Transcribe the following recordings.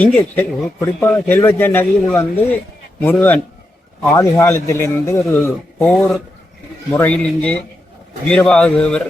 இங்கே குறிப்பாக செல்வச்ச நதியில் முருகன் ஆதி காலத்திலிருந்து ஒரு போர் முறையில் இங்கே வீரபாகுவர்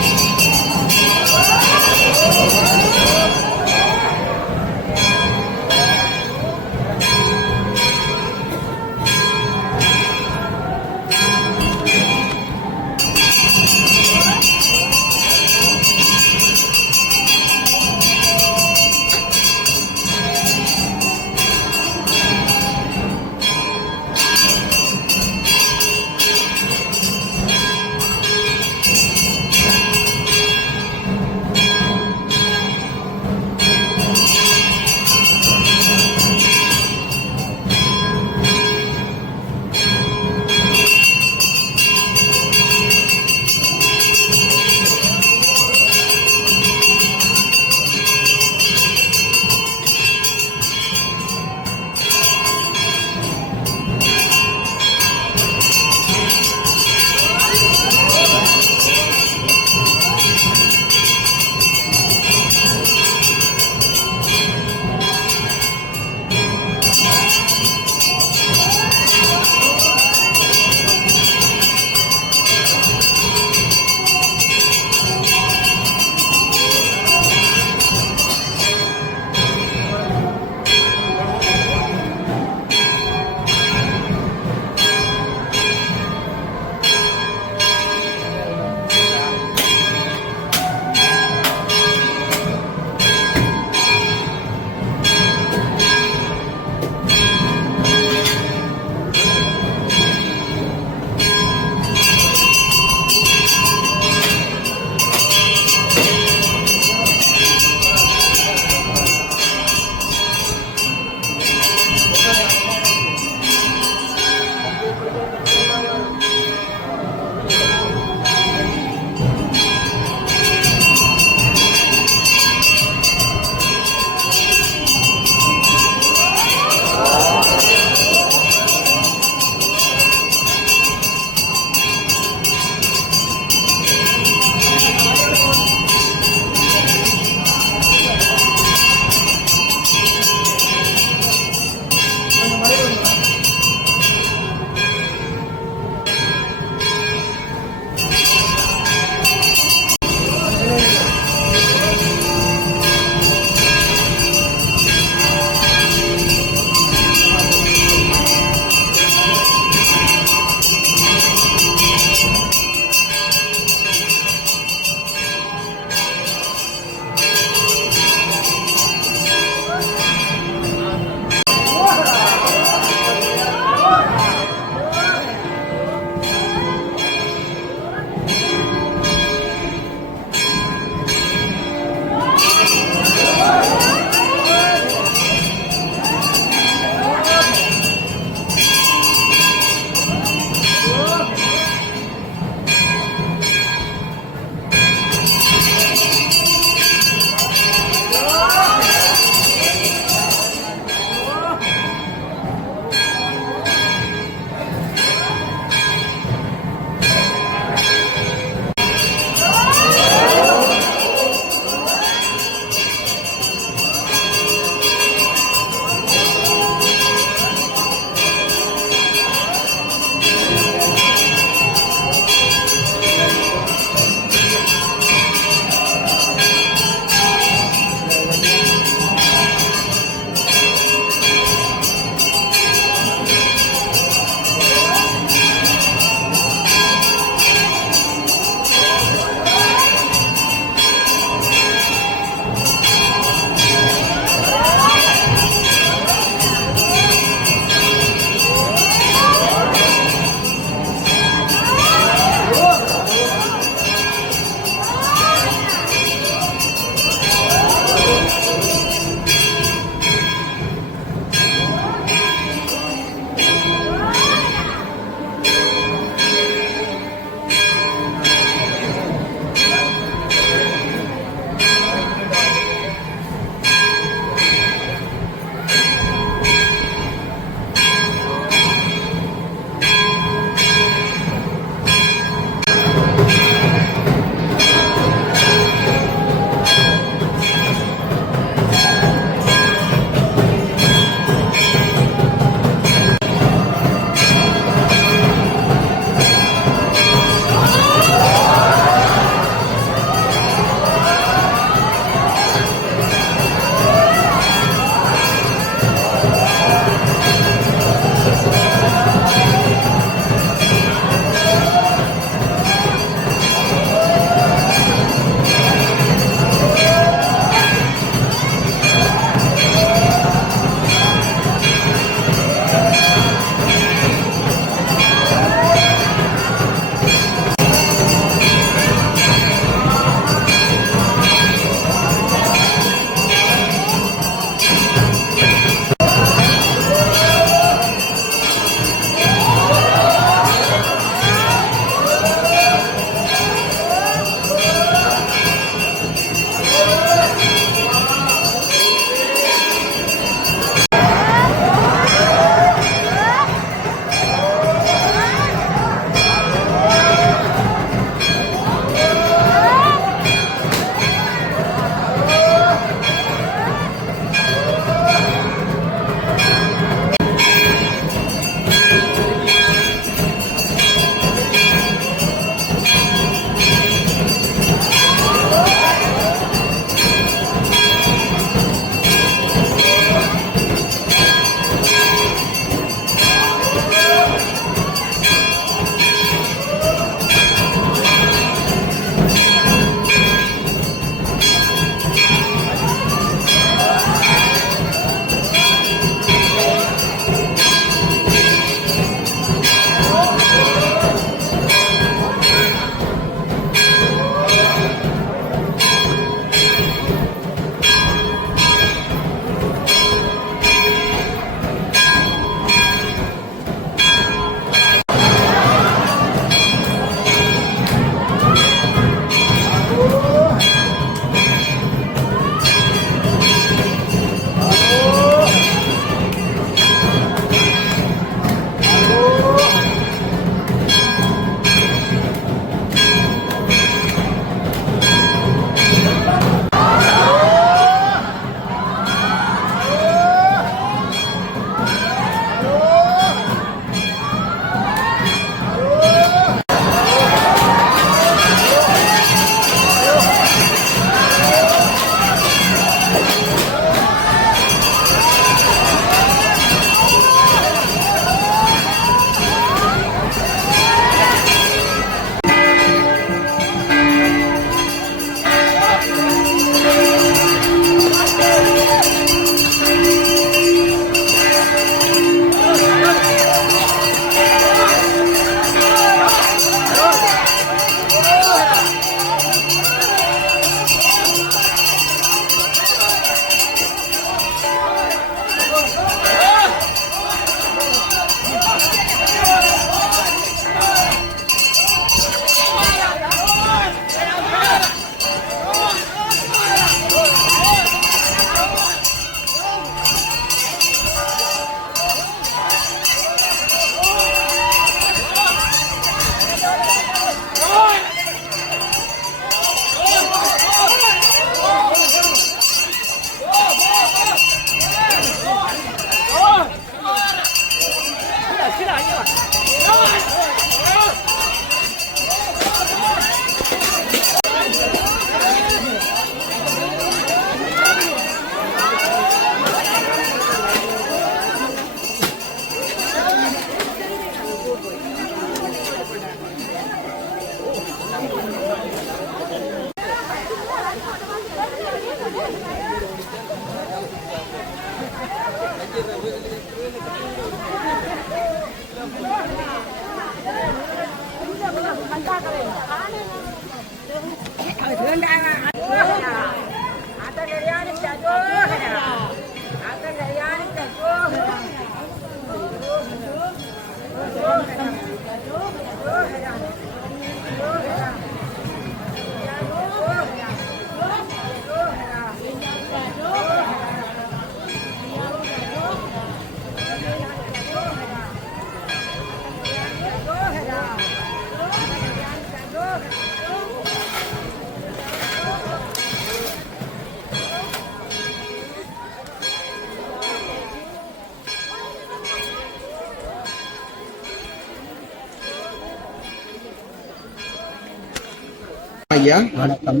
ஐயா, வணக்கம்.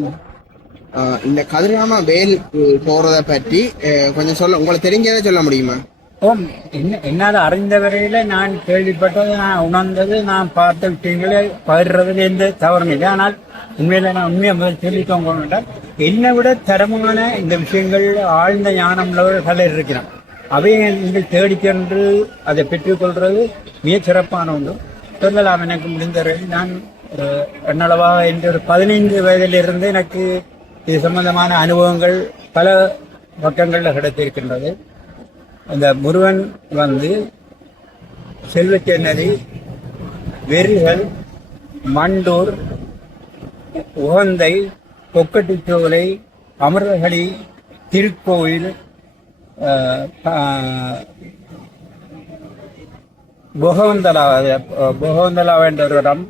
இந்த கதிராம வேல் போறத பற்றி கொஞ்சம் சொல்ல, உங்களுக்கு தெரிஞ்சதை சொல்ல முடியுமா? ஓம் என்னால் அறிந்த வரையில நான் கேள்விப்பட்டது, நான் உணர்ந்தது, நான் பார்த்த விஷயங்களை பகிர்றதுல எந்த தவறும் இல்லை. ஆனால் உண்மையில நான் உண்மையை முதல் சொல்லிக்கோங்க, என்னை விட தரமான இந்த விஷயங்கள் ஆழ்ந்த ஞானம் உள்ளவர்கள் பலர் இருக்கிறான். அவையை நீங்கள் தேடிக்கொண்டு அதை பெற்றுக்கொள்வது மிக சிறப்பான ஒன்று. சொல்லலாம், எனக்கு முடிந்தவரை நான் என்னளவாக என்று ஒரு 15 வயதிலிருந்து எனக்கு இது சம்பந்தமான அனுபவங்கள் பல பக்கங்களில் கிடைத்திருக்கின்றது. இந்த முருகன் வந்து செல்வச்சென்னதி, வெறிகள், மண்டூர், உகந்தை, கொக்கட்டிச்சோலை, அமிர்தகளி, திருக்கோயில், பொகவந்தலா என்ற ஒரு இடம்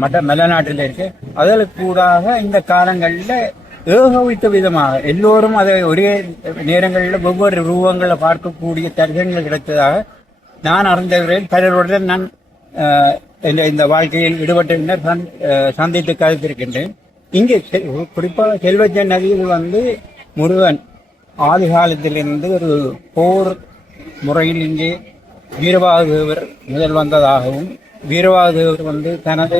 மற்ற மலைநாட்டில் இருக்கு. அதில் கூடாக இந்த காலங்களில் ஏகோபித்த விதமாக எல்லோரும் அதை ஒரே நேரங்களில் ஒவ்வொரு ரூபங்களில் பார்க்கக்கூடிய தரிசனங்கள் கிடைத்ததாக நான் அறிந்தவரையில் பலருடன் நான் இந்த வாழ்க்கையில் ஈடுபட்டிருந்த சந்தித்து கருத்திருக்கின்றேன். இங்கே குறிப்பாக செல்வச்சன் நதியில் வந்து முருகன் ஆதி காலத்திலிருந்து ஒரு போர் முறையில் இங்கே வீரபாகுதேவர் முதல் வந்ததாகவும், வீரபாகுதேவர் வந்து தனது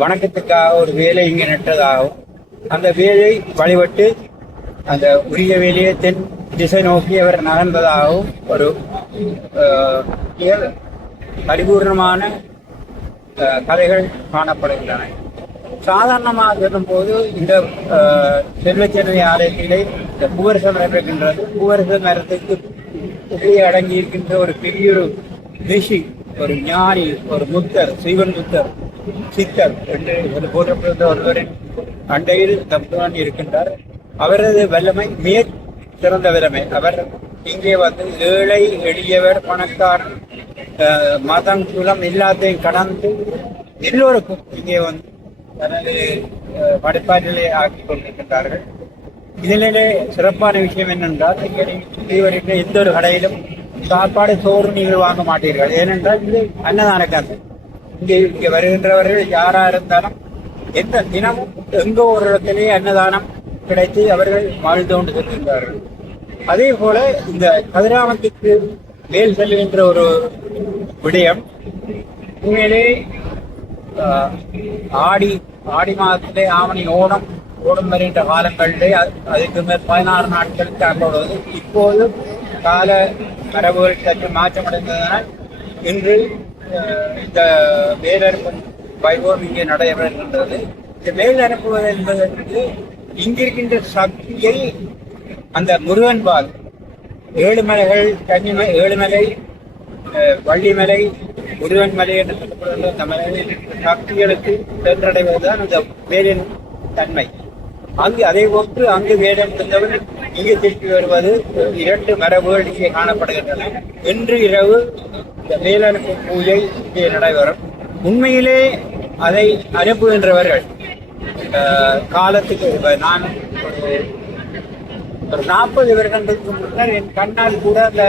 வணக்கத்துக்காக ஒரு வேலை இங்கே நட்டதாகவும், அந்த வேலை வழிபட்டு அந்த உரிய வேலையை தென் திசை நோக்கி அவர் நகர்ந்ததாகவும் ஒரு பரிபூர்ணமான கதைகள் காணப்படுகின்றன. சாதாரணமாக இருக்கும்போது இந்த செல்வச்சென்னை ஆலயத்திலே இந்த பூவரச மரம் இருக்கின்றது. பூவரச மரத்துக்கு உள்ளே அடங்கி இருக்கின்ற ஒரு பெரிய ஒரு ரிஷி, ஒரு ஞானி, ஒரு முத்தர், சீவன் முத்தர், சித்தர் என்று போற்றப்படுகின்ற ஒருவரின் அண்டையில் தம்புவான் இருக்கின்றார். அவரது வல்லமை மிக சிறந்த வல்லமை. அவர் இங்கே வந்து ஏழை, எளியவர், பணக்காரன், மதம், குலம் எல்லாத்தையும் கடந்து எல்லோருக்கும் இங்கே வந்து தனது படைப்பாற்றலை ஆக்கிக் கொண்டிருக்கின்றார்கள். இதிலே சிறப்பான விஷயம் என்னென்றால், இங்கே சுற்றி வருகின்ற எந்த ஒரு கடையிலும் சாப்பாடு, சோறு நீங்கள் வாங்க மாட்டீர்கள். ஏனென்றால் இது அன்னதான காசு. இங்கே வருகின்றவர்கள் யாரா இருந்தாலும் எந்த தினமும் எங்கோ ஒரு இடத்திலேயே அன்னதானம் கிடைத்து அவர்கள் வாழ்ந்து கொண்டு செல்கின்றார்கள். அதே போல இந்த கதிராமத்துக்கு மேல் செல்கின்ற ஒரு விடயம் உண்மையிலே ஆடி மாதத்திலே ஆவணி ஓடம் வருகின்ற காலங்களிலே அதுக்கு மேல் 16 நாட்கள் தாண்டோடுவது. இப்போது கால மரபுகள் சற்று மாற்றமடைந்ததனால் இன்று இந்த வேலறுப்பு வைபவம் இங்கே நடைபெறுகின்றது. இந்த வேல் அனுப்புவது என்பதற்கு இங்கிருக்கின்ற சக்தியை அந்த முருகன் பால், ஏழுமலைகள், ஏழுமலை, வள்ளிமலை, முருகன் மலை என்று சொல்லப்படுகின்ற அந்த மலைகளில் சக்திகளுக்கு சென்றடைவதுதான் அந்த வேலின் தன்மை. அங்கு அதை ஒன்று அங்கு வேடன் இருந்தவர் இங்கு திருப்பி வருவது 2 மரபுகள் இங்கே காணப்படுகின்றன. இன்று இரவு இந்த வேலனுப்பு பூஜை இங்கே நடைபெறும். உண்மையிலே அதை அனுப்புகின்றவர்கள் காலத்துக்கு நான் ஒரு 40 வருடங்களுக்கு முன்னர் என் கண்ணால் கூட அந்த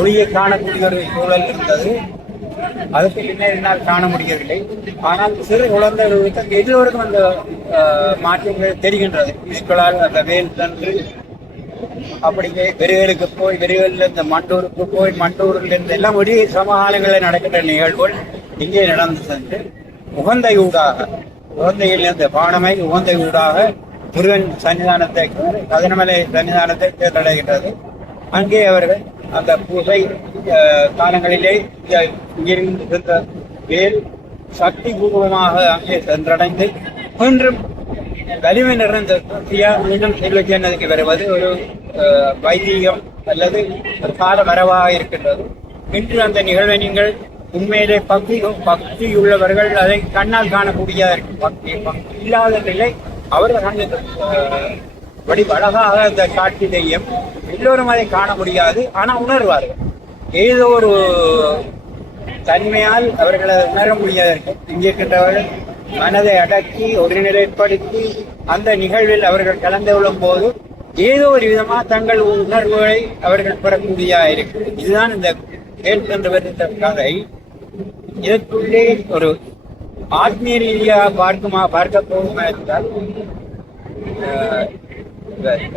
ஒளியை காணக்கூடிய ஒரு சூழல் இருந்தது. அதுக்கு பின்னர் என்னால் காண முடியவில்லை. ஆனால் சிறு குழந்தைகளுக்கு எல்லோருக்கும் அந்த மாற்றங்கள் தெரிகின்றது. இதுக்களால் அந்த வேல் தன்று அப்படியே வெறிகளுக்கு போய், வெறிகளில் இந்த மண்டூருக்கு போய், மண்டூரில் இருந்து எல்லாம் ஒரே சமகாலங்களில் நடக்கின்ற நிகழ்வுகள் இங்கே நடந்து சென்று உகந்தை ஊடாக, உகந்தையில் இருந்த பானமை உகந்தை ஊடாக முருகன் சன்னிதானத்தை, கதிரமலை சன்னிதானத்தை தேர்ந்தடைகின்றது. அங்கே அவர்கள் அந்த பூஜை காலங்களிலே இங்கிருந்து சென்ற வேல் சக்தி பூர்வமாக அங்கே சென்றடைந்து மீண்டும் வலிமை நிறைந்த மீண்டும் செல்வச்சென்னதிக்கு வருவது ஒரு வைதீகம் அல்லது ஒரு கால வரவாக இருக்கின்றது. இன்று அந்த நிகழ்வை நீங்கள் உண்மையிலே பக்தி உள்ளவர்கள் அதை கண்ணால் காணக்கூடிய பக்தி இல்லாத நிலை அவர்கள் அழகாக அந்த காட்சி தெய்யம் எல்லோரும் அதை காண முடியாது. ஆனால் உணர்வார்கள். ஏதோ ஒரு தன்மையால் அவர்களை உணர முடியாது. இங்கிருக்கின்றவர்கள் மனதை அடக்கி ஒருநிலைப்படுத்தி அந்த நிகழ்வில் அவர்கள் கலந்து கொள்ளும் போது ஏதோ ஒரு விதமாக தங்கள் உணர்வுகளை அவர்கள் பெறக்கூடியதாக இருக்கு. இதுதான் இந்த வேல் சென்று வருகின்ற கதை. இதற்குள்ளே ஒரு ஆத்மீய ரீதியாக பார்க்க போகுமா இருந்தால் அஹ்,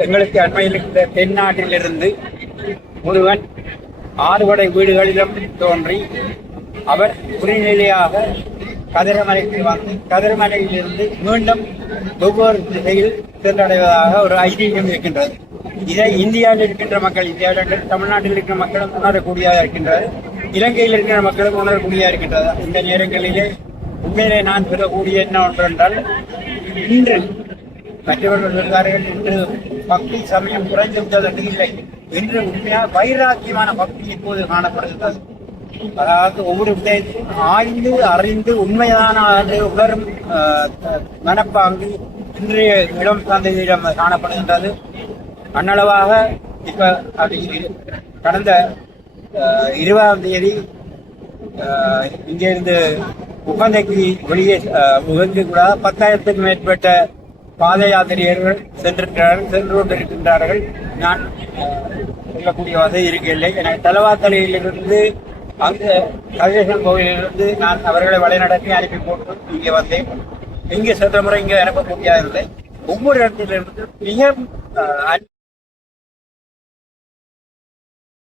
எங்களுக்கு அண்மையில் இருந்த தென்னாட்டிலிருந்து முருகன் ஆறுபடை வீடுகளிலும் தோன்றி அவர் புரிநிலையாக கதிரமலைக்கு வந்து கதிரமலையிலிருந்து மீண்டும் ஒவ்வொரு திசையில் சென்றடைவதாக ஒரு ஐதீகம் இருக்கின்றது. இதை இந்தியாவில் இருக்கின்ற மக்கள், இந்தியாவில் தமிழ்நாட்டில் இருக்கிற மக்களும் உணரக்கூடியதாக இருக்கின்றது, இலங்கையில் இருக்கிற மக்களும் உணரக்கூடியதாக இருக்கின்றது. இந்த நேரங்களிலே உண்மையிலே நான் பெறக்கூடிய என்ன ஒன்றென்றால், இன்று மற்றவர்கள் சொல்கிறார்கள் இன்று பக்தி சமயம் குறைந்து விட்டதற்கு இல்லை, இன்று உண்மையாக வைராக்கியமான பக்தி இப்போது காணப்படுகிறது. அதாவது ஒவ்வொரு விடயத்தையும் ஆய்ந்து அறிந்து உண்மையான உணரும் மனப்பாங்கு இன்றைய இளம் சந்தையிடம் காணப்படுகின்றது. அன்னளவாக இப்ப அது கடந்த 20ஆம் தேதி இங்கிருந்து உகந்தைக்கு வெளியே கூட 10,000க்கும் மேற்பட்ட பாத யாத்திரிகர்கள் சென்று கொண்டிருக்கின்றார்கள். நான் சொல்லக்கூடிய வசதி இருக்கவில்லை. எனக்கு தலவாத்தலையிலிருந்து அங்கு கதிரேசன் கோவிலிலிருந்து நான் அவர்களை வழிநடத்தி அனுப்பி போட்டு இங்கே வந்தேன். இங்கே சென்ற முறை இங்கே அனுப்ப முடியாதில்லை. ஒவ்வொரு இடத்திலிருந்து மிக